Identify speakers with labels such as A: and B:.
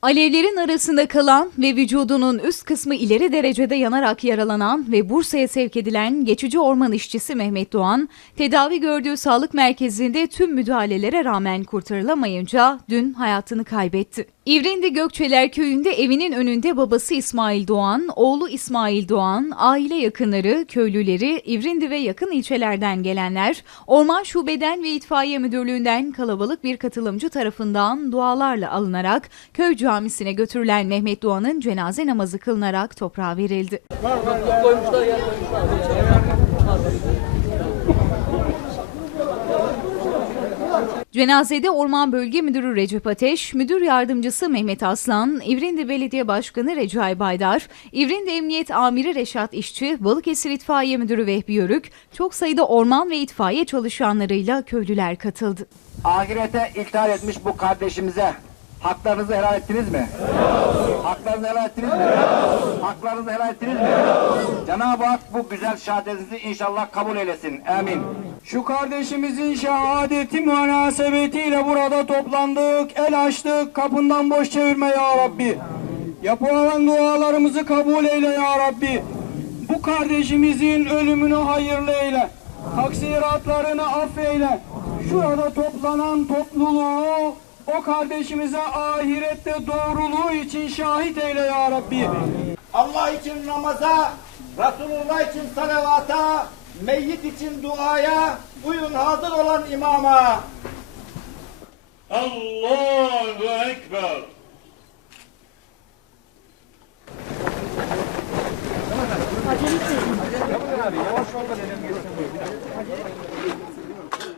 A: Alevlerin arasında kalan ve vücudunun üst kısmı ileri derecede yanarak yaralanan ve Bursa'ya sevk edilen geçici orman işçisi Mehmet Doğan, tedavi gördüğü sağlık merkezinde tüm müdahalelere rağmen kurtarılamayınca dün hayatını kaybetti. İvrindi Gökçeler köyünde evinin önünde babası İsmail Doğan, oğlu İsmail Doğan, aile yakınları, köylüleri, İvrindi ve yakın ilçelerden gelenler, Orman Şubeden ve İtfaiye Müdürlüğü'nden kalabalık bir katılımcı tarafından dualarla alınarak köy camisine götürülen Mehmet Doğan'ın cenaze namazı kılınarak toprağa verildi. Cenazede Orman Bölge Müdürü Recep Ateş, Müdür Yardımcısı Mehmet Aslan, İvrindi Belediye Başkanı Recai Baydar, İvrindi Emniyet Amiri Reşat İşçi, Balıkesir İtfaiye Müdürü Vehbi Yörük, çok sayıda orman ve itfaiye çalışanlarıyla köylüler katıldı.
B: Ahirete iltihar etmiş bu kardeşimize haklarınızı helal ettiniz mi? Haklarınızı helal ettiniz mi? Haklarınızı helal ettiniz mi? Cenab-ı Hak bu güzel şehadetinizi inşallah kabul eylesin. Amin.
C: Şu kardeşimizin şehadeti münasebetiyle burada toplandık, el açtık, kapından boş çevirme ya Rabbi. Yapılan dualarımızı kabul eyle ya Rabbi. Bu kardeşimizin ölümünü hayırlı eyle. Taksiratlarını affeyle. Şurada toplanan topluluğu o kardeşimize ahirette doğruluğu için şahit eyle ya Rabbi.
D: Allah için namaza, Resulullah için salavata, meyyit için duaya, buyurun hazır olan imama.
E: Allahu Ekber.
C: Yavaş ol da dedim geçsin.